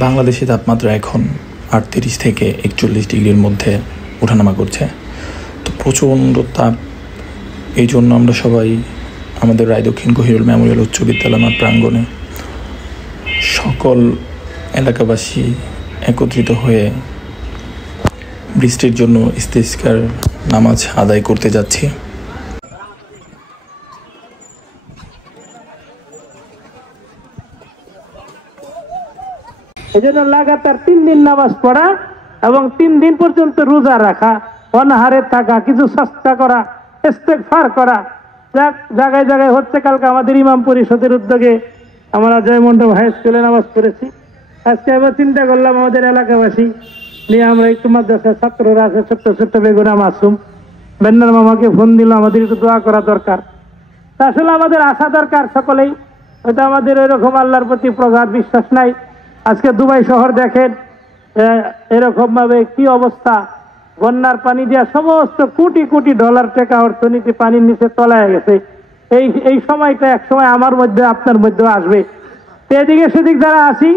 বাংলাদেশে তাপমাত্রা এখন 38 থেকে 41 ডিগ্রির মধ্যে ওঠানামা করছে। তো প্রচণ্ড তাপ, এই জন্য আমরা সবাই আমাদের রায় দক্ষিণ গহিরুল মেমোরিয়াল উচ্চ বিদ্যালয় মাঠ প্রাঙ্গণে সকল এলাকাবাসী একত্রিত হয়ে বৃষ্টির জন্য ইস্তেস্কার নামাজ আদায় করতে যাচ্ছি। এজন্য লাগাতার 3 দিন নামাজ পড়া এবং 3 দিন পর্যন্ত রোজা রাখা, অনাহারে থাকা, কিছু চেষ্টা করা, ইস্তেগফার করা, জায়গায় জায়গায় হচ্ছে। কালকে আমাদের ইমাম পরিষদের উদ্যোগে আমরা জয়মন্ডপ হাই স্কুলে নামাজ পড়েছি। আজকে আবার চিন্তা করলাম আমাদের এলাকাবাসী নিয়ে আমরা একটু মাদ্রাসার ছাত্ররা আছে, ছোট্ট ছোট্ট বেগুনা মাসুম বেন্নার মামাকে ফোন দিল, আমাদের একটু দোয়া করা দরকার। আসলে আমাদের আশা দরকার সকলেই, হয়তো আমাদের এরকম আল্লাহর প্রতি প্রগাঢ় বিশ্বাস নাই। আজকে দুবাই শহর দেখেন এরকম ভাবে কি অবস্থা, বন্যার পানি দিয়ে সমস্ত কোটি কোটি ডলার টাকা অর্থনীতি পানির নিচে তলায় গেছে। এই সময়টা এক সময় আমার মধ্যে আপনার মধ্যেও আসবে। তো এদিকে সেদিক যারা আসি,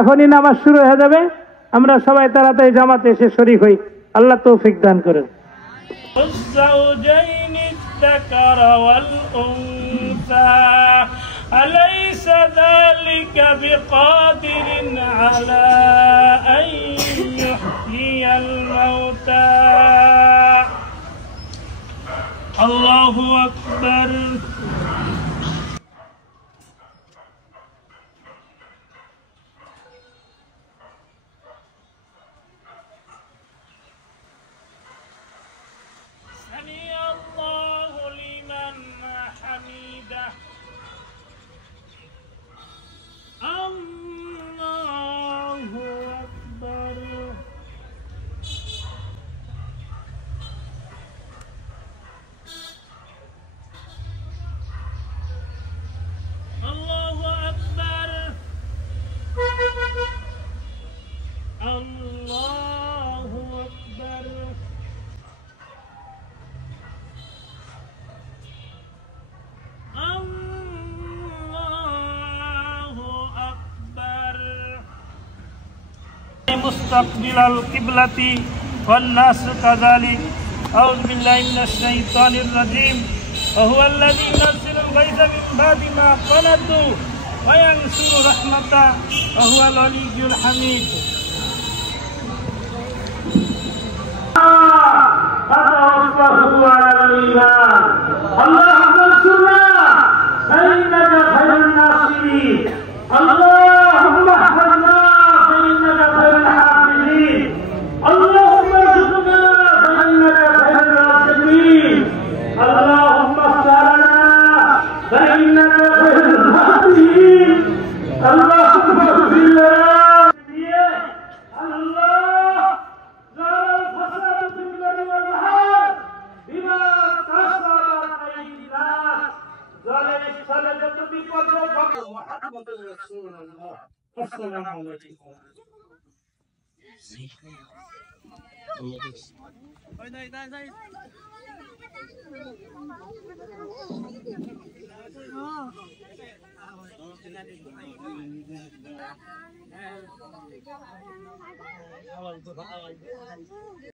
এখনই নামাজ শুরু হয়ে যাবে। আমরা সবাই তাড়াতাড়ি জামাতে এসে শরীক হই। আল্লাহ তৌফিক দান করেন। أليس ذلك بقادر على أن يحيي الموتى الله أكبر سمع الله لمن حمده الله أكبر الله أكبر الله أكبر مستقبل القبلة والناس كذلك. أعوذ بالله من الشيطان الرجيم. وهو الذي ينزل الغيث من بعد ما قنطوا وينشر رحمته وهو الولي الحميد. اللهم انصرنا فإنك خير الناصرين. اللهم احفظنا فإنك خير الحافظين. اللهم ارزقنا فإنك خير الرازقين. اللهم افتح لنا فإنك خير الفاتحين. اللهم اغفر لنا. الله زال الفساد في البر والبحر بما كسبت أيدي الناس. زال السلجة بقدر محمد رسول الله. السلام عليكم.